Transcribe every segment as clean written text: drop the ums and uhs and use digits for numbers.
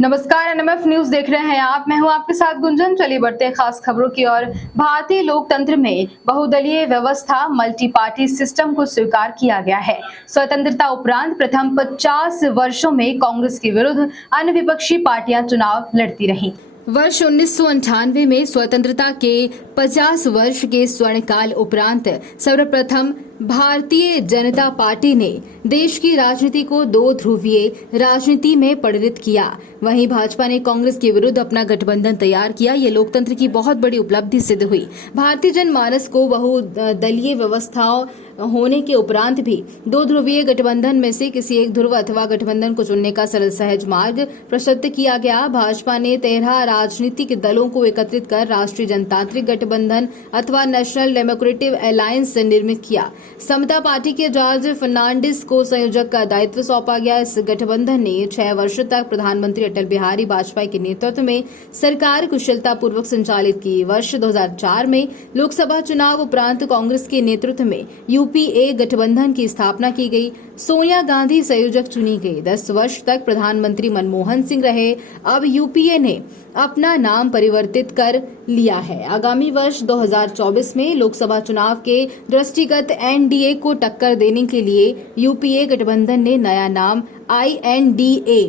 नमस्कार, NMF news देख रहे हैं आप। मैं हूं आपके साथ गुंजन। चलिए बढ़ते हैं खास खबरों की ओर। भारतीय लोकतंत्र में बहुदलीय व्यवस्था मल्टी पार्टी सिस्टम को स्वीकार किया गया है। स्वतंत्रता उपरांत प्रथम 50 वर्षों में कांग्रेस के विरुद्ध अन्य विपक्षी पार्टियां चुनाव लड़ती रहीं। वर्ष 1998 में स्वतंत्रता के 50 वर्ष के स्वर्णकाल उपरांत सर्वप्रथम भारतीय जनता पार्टी ने देश की राजनीति को दो ध्रुवीय राजनीति में परिणत किया। वहीं भाजपा ने कांग्रेस के विरुद्ध अपना गठबंधन तैयार किया। ये लोकतंत्र की बहुत बड़ी उपलब्धि सिद्ध हुई। भारतीय जनमानस को बहुदलीय व्यवस्थाओं होने के उपरांत भी दो ध्रुवीय गठबंधन में से किसी एक ध्रुव अथवा गठबंधन को चुनने का सरल सहज मार्ग प्रशस्त किया गया। भाजपा ने 13 राजनीतिक दलों को एकत्रित कर राष्ट्रीय जनतांत्रिक गठबंधन अथवा नेशनल डेमोक्रेटिक अलायंस निर्मित किया। समता पार्टी के जॉर्ज फर्नांडिस को संयोजक का दायित्व सौंपा गया। इस गठबंधन ने 6 वर्षों तक प्रधानमंत्री अटल बिहारी वाजपेयी के नेतृत्व में सरकार कुशलतापूर्वक संचालित की। वर्ष 2004 में लोकसभा चुनाव उपरांत कांग्रेस के नेतृत्व में यूपीए गठबंधन की स्थापना की गई। सोनिया गांधी संयोजक चुनी गई। 10 वर्ष तक प्रधानमंत्री मनमोहन सिंह रहे। अब यूपीए ने अपना नाम परिवर्तित कर लिया है। आगामी वर्ष 2024 में लोकसभा चुनाव के दृष्टिगत एनडीए को टक्कर देने के लिए यूपीए गठबंधन ने नया नाम INDA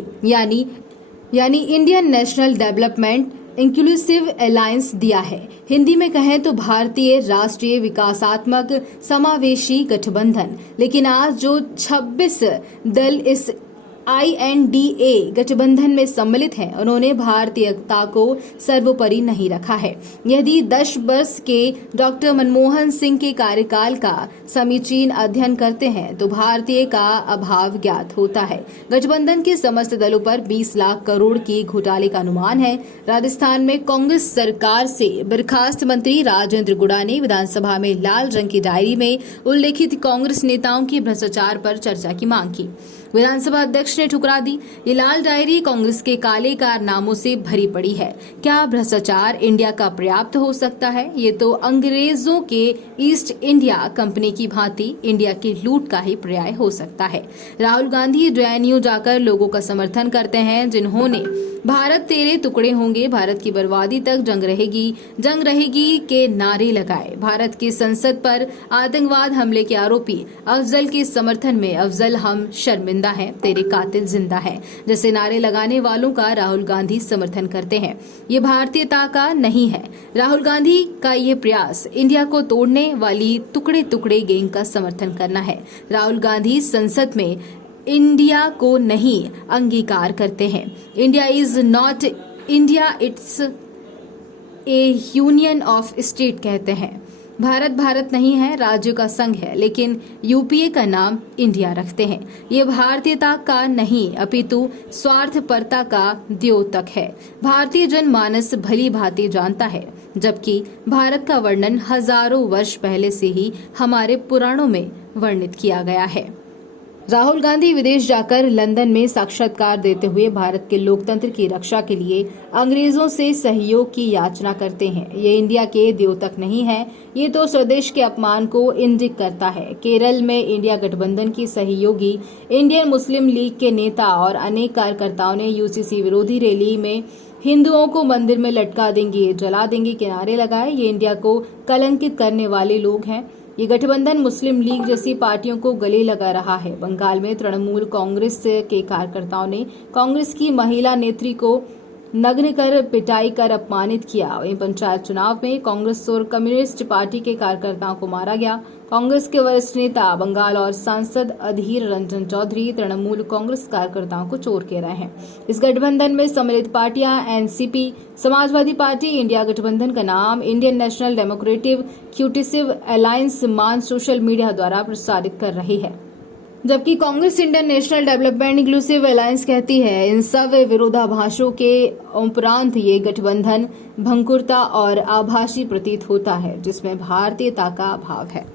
यानी Indian national development inclusive alliance दिया है। हिंदी में कहें तो भारतीय राष्ट्रीय विकासात्मक समावेशी गठबंधन। लेकिन आज जो 26 दल इस INDA गठबंधन में सम्मिलित हैं, उन्होंने भारतीयता को सर्वोपरि नहीं रखा है। यदि 10 वर्ष के डॉक्टर मनमोहन सिंह के कार्यकाल का समीचीन अध्ययन करते हैं तो भारतीय का अभाव ज्ञात होता है। गठबंधन के समस्त दलों पर 20 लाख करोड़ की घोटाले का अनुमान है। राजस्थान में कांग्रेस सरकार से बर्खास्त मंत्री राजेंद्र गुड़ा ने विधानसभा में लाल रंग की डायरी में उल्लेखित कांग्रेस नेताओं के भ्रष्टाचार पर चर्चा की मांग की। विधानसभा अध्यक्ष ने ठुकरा दी। ये लाल डायरी कांग्रेस के काले कारनामों से भरी पड़ी है। क्या भ्रष्टाचार इंडिया का पर्याप्त हो सकता है? ये तो अंग्रेजों के ईस्ट इंडिया कंपनी की भांति इंडिया की लूट का ही पर्याय हो सकता है। राहुल गांधी JNU जाकर लोगों का समर्थन करते हैं, जिन्होंने भारत तेरे टुकड़े होंगे, भारत की बर्बादी तक जंग रहेगी के नारे लगाए। भारत की संसद पर आतंकवाद हमले के आरोपी अफजल के समर्थन में अफजल हम शर्मिंदा है, तेरे कातिल जिंदा है जैसे नारे लगाने वालों का राहुल गांधी समर्थन करते हैं। ये भारतीयता का नहीं है। राहुल गांधी का ये प्रयास इंडिया को तोड़ने वाली टुकड़े टुकड़े गैंग का समर्थन करना है। राहुल गांधी संसद में इंडिया को नहीं अंगीकार करते हैं। India is not India, it's A union of state कहते हैं। भारत भारत नहीं है, राज्य का संघ है, लेकिन यूपीए का नाम इंडिया रखते हैं। ये भारतीयता का नहीं अपितु स्वार्थपरता का द्योतक है। भारतीय जनमानस भली भांति जानता है, जबकि भारत का वर्णन हजारों वर्ष पहले से ही हमारे पुराणों में वर्णित किया गया है। राहुल गांधी विदेश जाकर लंदन में साक्षात्कार देते हुए भारत के लोकतंत्र की रक्षा के लिए अंग्रेजों से सहयोग की याचना करते हैं। ये इंडिया के द्योतक नहीं है, ये तो स्वदेश के अपमान को इंगित करता है। केरल में इंडिया गठबंधन की सहयोगी इंडियन मुस्लिम लीग के नेता और अनेक कार्यकर्ताओं ने UCC विरोधी रैली में हिंदुओं को मंदिर में लटका देंगे, जला देंगे के नारे लगाए। ये इंडिया को कलंकित करने वाले लोग हैं। ये गठबंधन मुस्लिम लीग जैसी पार्टियों को गले लगा रहा है। बंगाल में तृणमूल कांग्रेस के कार्यकर्ताओं ने कांग्रेस की महिला नेत्री को नग्न कर पिटाई कर अपमानित किया। वहीं पंचायत चुनाव में कांग्रेस और कम्युनिस्ट पार्टी के कार्यकर्ताओं को मारा गया। कांग्रेस के वरिष्ठ नेता बंगाल और सांसद अधीर रंजन चौधरी तृणमूल कांग्रेस कार्यकर्ताओं को चोर कह रहे हैं। इस गठबंधन में सम्मिलित पार्टियां NCP, समाजवादी पार्टी, इंडिया गठबंधन का नाम Indian national democratic inclusive alliance मान सोशल मीडिया द्वारा प्रसारित कर रही है, जबकि Congress Indian national development inclusive alliance कहती है। इन सब विरोधाभासों के उपरांत ये गठबंधन भंगुरता और आभासी प्रतीत होता है, जिसमें भारतीयता का अभाव है।